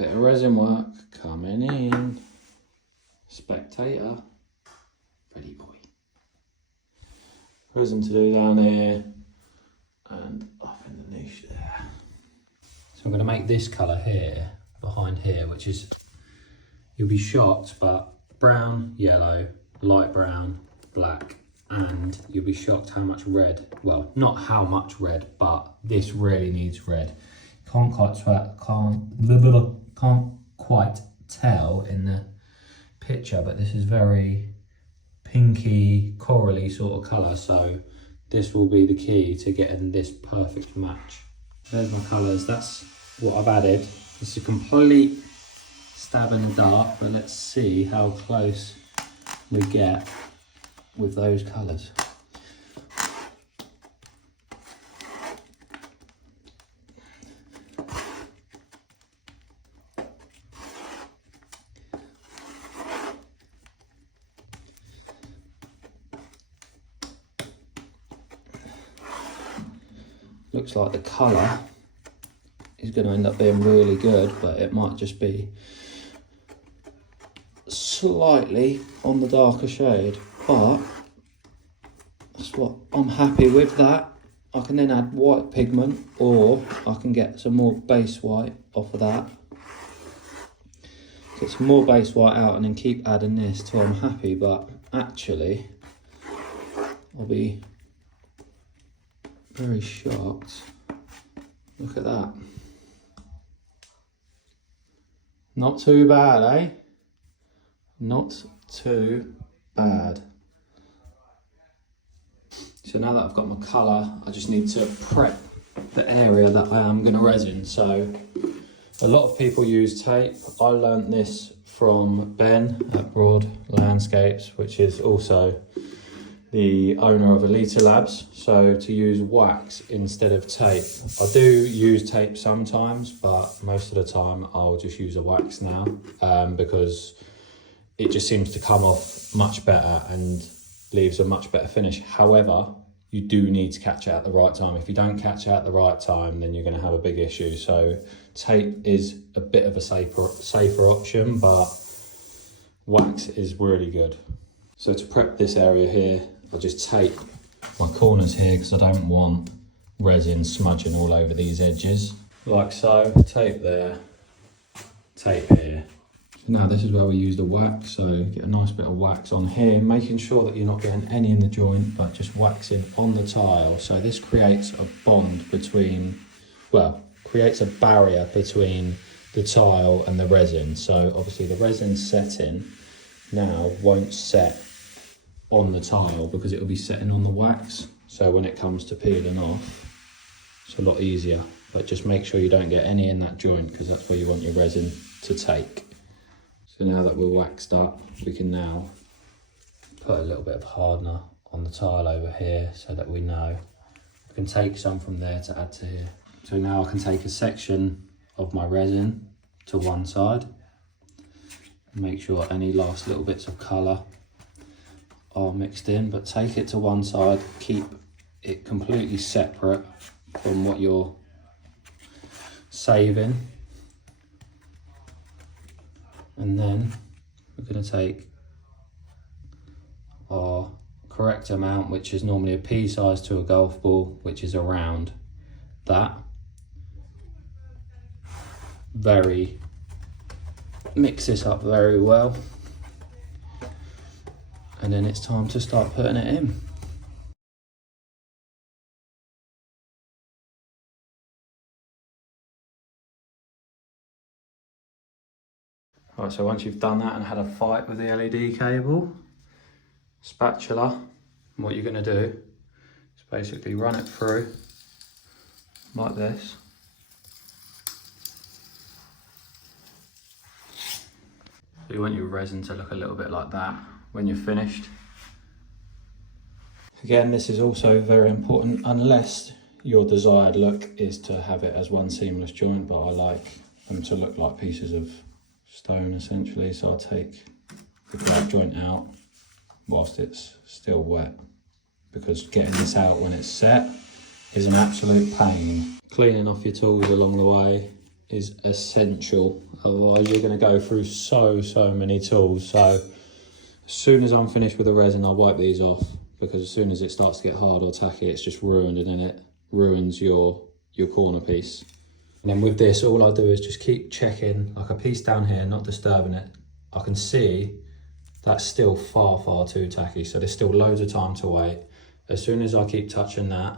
Bit of resin work coming in. Spectator. Ready boy. Resin to do down here and up in the niche there. So I'm going to make this colour here, behind here, which is, you'll be shocked, but brown, yellow, light brown, black, and you'll be shocked how much red, well, not how much red, but this really needs red. Can't quite tell in the picture, but this is very pinky, corally sort of colour, so this will be the key to getting this perfect match. There's my colours, that's what I've added. It's a complete stab in the dark, but let's see how close we get with those colours. Looks like the colour is going to end up being really good, but it might just be slightly on the darker shade, but that's what I'm happy with. That I can then add white pigment, or I can get some more base white off of that, get some more base white out and then keep adding this till I'm happy. But actually I'll be very shocked. Look at that. Not too bad, eh? Not too bad. So now that I've got my colour, I just need to prep the area that I am going to resin. So a lot of people use tape. I learnt this from Ben at Broad Landscapes, which is also the owner of Elita Labs. So to use wax instead of tape. I do use tape sometimes, but most of the time I'll just use a wax now, because it just seems to come off much better and leaves a much better finish. However, you do need to catch it at the right time. If you don't catch it at the right time, then you're going to have a big issue. So tape is a bit of a safer option, but wax is really good. So to prep this area here, I'll just tape my corners here because I don't want resin smudging all over these edges. Like so, tape there, tape here. So now this is where we use the wax, so get a nice bit of wax on here, making sure that you're not getting any in the joint, but just waxing on the tile. So this creates a bond between, well, creates a barrier between the tile and the resin. So obviously the resin setting now won't set on the tile because it will be setting on the wax. So when it comes to peeling off, it's a lot easier, but just make sure you don't get any in that joint because that's where you want your resin to take. So now that we're waxed up, we can now put a little bit of hardner on the tile over here so that we know. We can take some from there to add to here. So now I can take a section of my resin to one side and make sure any last little bits of colour are mixed in, but take it to one side, keep it completely separate from what you're saving, and then we're going to take our correct amount, which is normally a pea size to a golf ball, which is around that. Mix this up very well, and then it's time to start putting it in. Right, so once you've done that and had a fight with the LED cable, spatula, what you're going to do is basically run it through like this. So you want your resin to look a little bit like that when you're finished. Again, this is also very important unless your desired look is to have it as one seamless joint, but I like them to look like pieces of stone essentially. So I'll take the black joint out whilst it's still wet, because getting this out when it's set is an absolute pain. Cleaning off your tools along the way is essential. Otherwise you're going to go through so many tools. So as soon as I'm finished with the resin, I'll wipe these off, because as soon as it starts to get hard or tacky, it's just ruined, and then it ruins your corner piece. And then with this, all I do is just keep checking, like a piece down here, not disturbing it. I can see that's still far too tacky, so there's still loads of time to wait. As soon as I keep touching that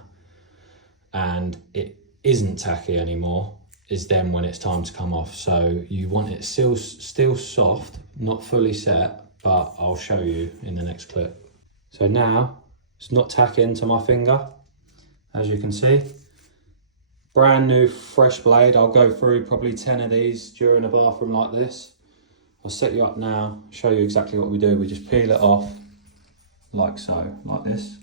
and it isn't tacky anymore, is then when it's time to come off. So you want it still soft, not fully set, but I'll show you in the next clip. So now it's not tacking to my finger, as you can see. Brand new fresh blade. I'll go through probably 10 of these during a bathroom like this. I'll set you up now, show you exactly what we do. We just peel it off like so, like this.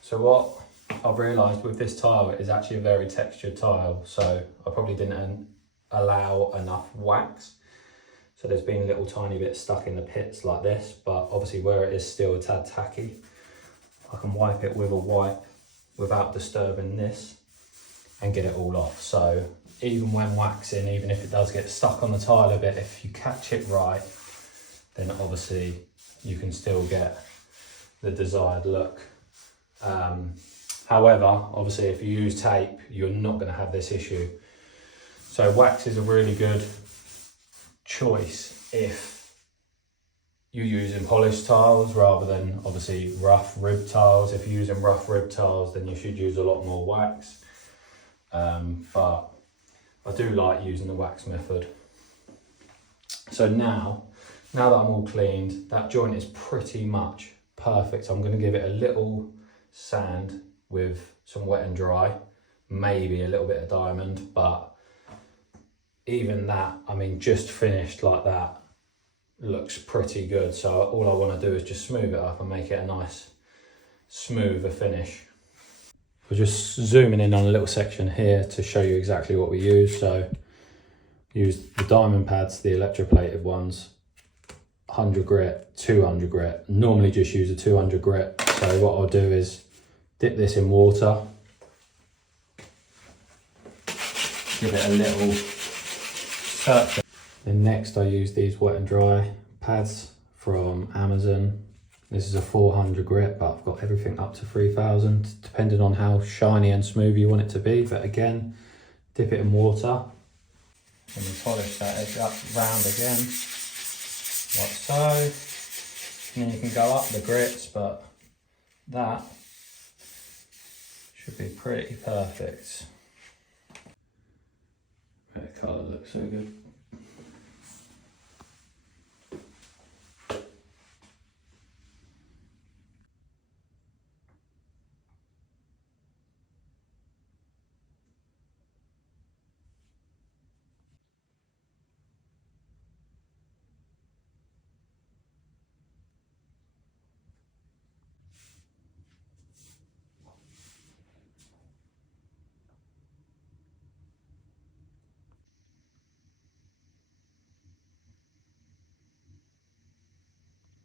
So what I've realised with this tile, it is actually a very textured tile, so I probably didn't allow enough wax. So there's been little tiny bits stuck in the pits like this, but obviously where it is still a tad tacky, I can wipe it with a wipe without disturbing this and get it all off. So even when waxing, even if it does get stuck on the tile a bit, if you catch it right, then obviously you can still get the desired look. However, obviously if you use tape, you're not going to have this issue. So wax is a really good choice if you're using polished tiles rather than obviously rough rib tiles. If you're using rough rib tiles, then you should use a lot more wax. But I do like using the wax method. So now that I'm all cleaned, that joint is pretty much perfect. I'm going to give it a little sand with some wet and dry, maybe a little bit of diamond, but even that, I mean, just finished like that, looks pretty good. So all I want to do is just smooth it up and make it a nice smoother finish. We're just zooming in on a little section here to show you exactly what we use. So use the diamond pads, the electroplated ones, 100 grit, 200 grit. Normally just use a 200 grit. So what I'll do is dip this in water, give it a little circle. Then next I use these wet and dry pads from Amazon. This is a 400 grit, but I've got everything up to 3000, depending on how shiny and smooth you want it to be. But again, dip it in water and then polish that edge up round again, like so. And then you can go up the grits, but that should be pretty perfect. That colour looks so good.